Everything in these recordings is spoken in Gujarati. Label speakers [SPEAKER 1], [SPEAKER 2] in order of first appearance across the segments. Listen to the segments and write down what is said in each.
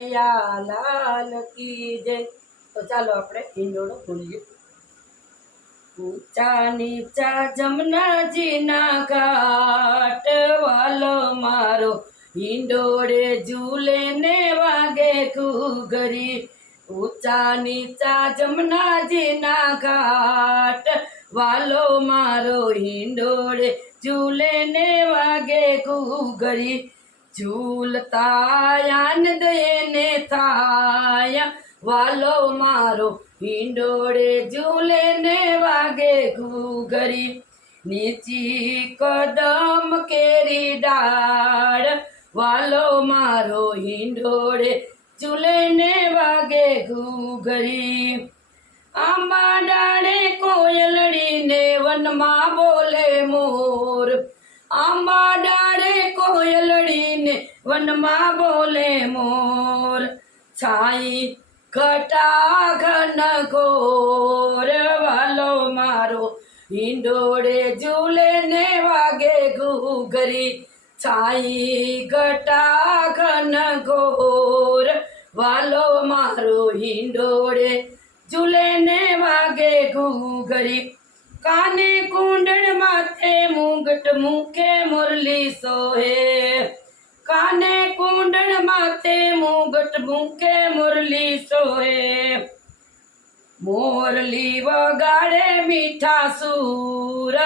[SPEAKER 1] લાલ કી જય. તો ચાલો આપણે હિંડોળો ખોલીએ. ઊંચા નીચા જમનાજીના ઘાટ વાલો મારો. હિંડોળે ઝૂલે ને વાગે ઘૂઘરી. ઊંચા નીચા જમનાજીના ઘાટ વાલો મારો. હિંડોળે ઝૂલે ને વાગે ઘૂઘરી. ઝૂલતા દયને થાય. વાલો મારો હિંડોળે ઝૂલે ને વાગે ઘૂઘરી. નીચી કદમ કેરી ડાળ. વાલો મારો હિંડોળે ઝૂલે ને વાગે ઘૂઘરી. આંબા ડાળે કોયલડીને વનમાં બોલે મોર. આંબા ડાળે કોયલડીને વનમાં બોલે મોર. છાઈ ઘટા ઘન ઘોર, વાલો મારો હિંડોળે ઝૂલે ને વાગે ઘૂઘરી. છાઈ ઘટા ઘન ઘોર, વાલો મારો હિંડોળે ઝૂલે ને વાગે ઘૂઘરી. કાને કુંડળ માથે મુંગટ મુખે મુરલી સોહે? કાને કુંડળ માથે મુંગટ મુખે મુરલી સોહે? મોરલી વગાડે મીઠા સૂર,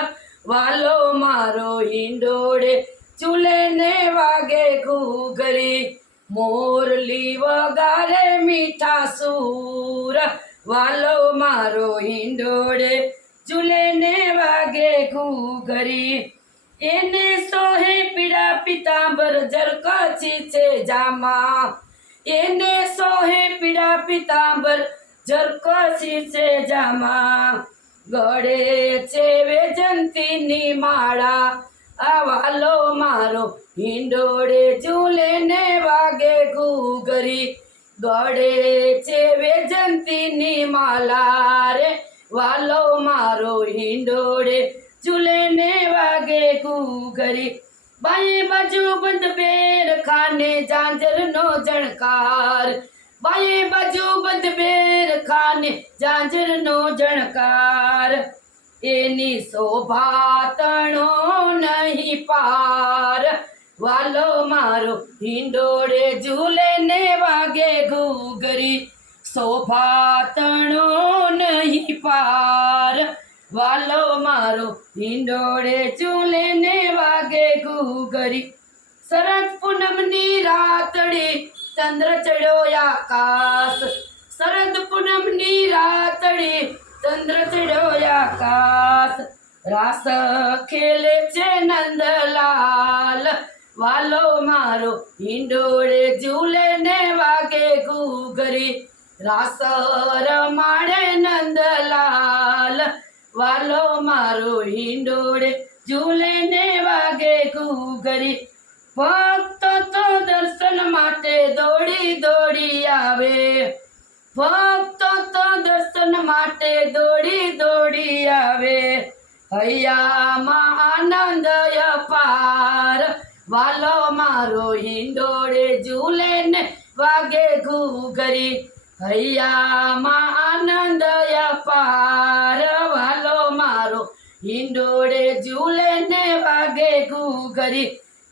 [SPEAKER 1] વાલો મારો હિંડોળે ચૂલે ને વાગે ઘૂઘરી. મોરલી વગાડે મીઠા સૂર, વાલો મારો ને ઘૂઘરી એને સોહે પીડા પિતાંબર જરકચી છે જામા. એને સોહે પીડા પિતાંબર જરકચી છે જામા. ગળે છે વેજંતીની માળા. આ વાલો મારો હિંડોળે ઝૂલે ને વાગે ઘૂઘરી. ગળે છે વેજંતીની માલા રે. વાલો મારો હિંડોળે ઝૂલે ને વાગે ઘૂઘરી. બાએ બાજુ બંધ બેર ખાને ઝાંઝરનો જણકાર. બાએ બાજુ બંધ બેર ખાને ઝાંઝરનો જણકાર. એની શોભા તણો નહીં પાર. વાલો મારો હિંડોળે ઝૂલે ને વાગે ઘૂઘરી. શોભા તણો નહીં પાર. વાલો મારો, હિંડોળે ચૂલે ને વાગે ઘૂઘરી. શરદ પૂનમની રાતડી, ચંદ્ર ચડ્યો આકાશ. શરદ પૂનમની રાતડી, ચંદ્ર ચડ્યો આકાશ. રાસ ખેલે છે નંદલાલ. વાલો મારો, હિંડોળે ઝૂલે ને વાગે ઘૂઘરી. રાસ રમાડે નંદલાલ. વાલો મારો હિંડોળે ઝૂલે ને વાગે ઘૂઘરી. ભક્તો તો દર્શન માટે દોડી દોડી આવે. ભક્તો તો દર્શન માટે દોડી દોડી આવે. હૈયામાં આનંદ અપાર. વાલો મારો હિંડોળે ઝૂલે ને વાગે ઘૂઘરી. હૈયામાં આનંદ અપાર. હિંડોળે ઝૂલે ને વાગે ઘૂઘરી.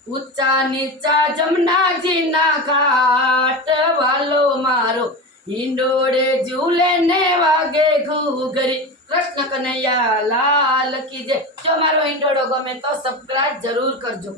[SPEAKER 1] ઊંચા નીચા જમનાજીના ઘાટ વાલો મારો. હિંડોળે ઝૂલે ને વાગે ઘૂઘરી. કૃષ્ણ કનૈયા લાલ કી જય. જો મારો હિંડોળો ગમે તો સબસ્ક્રાઇબ જરૂર કરજો.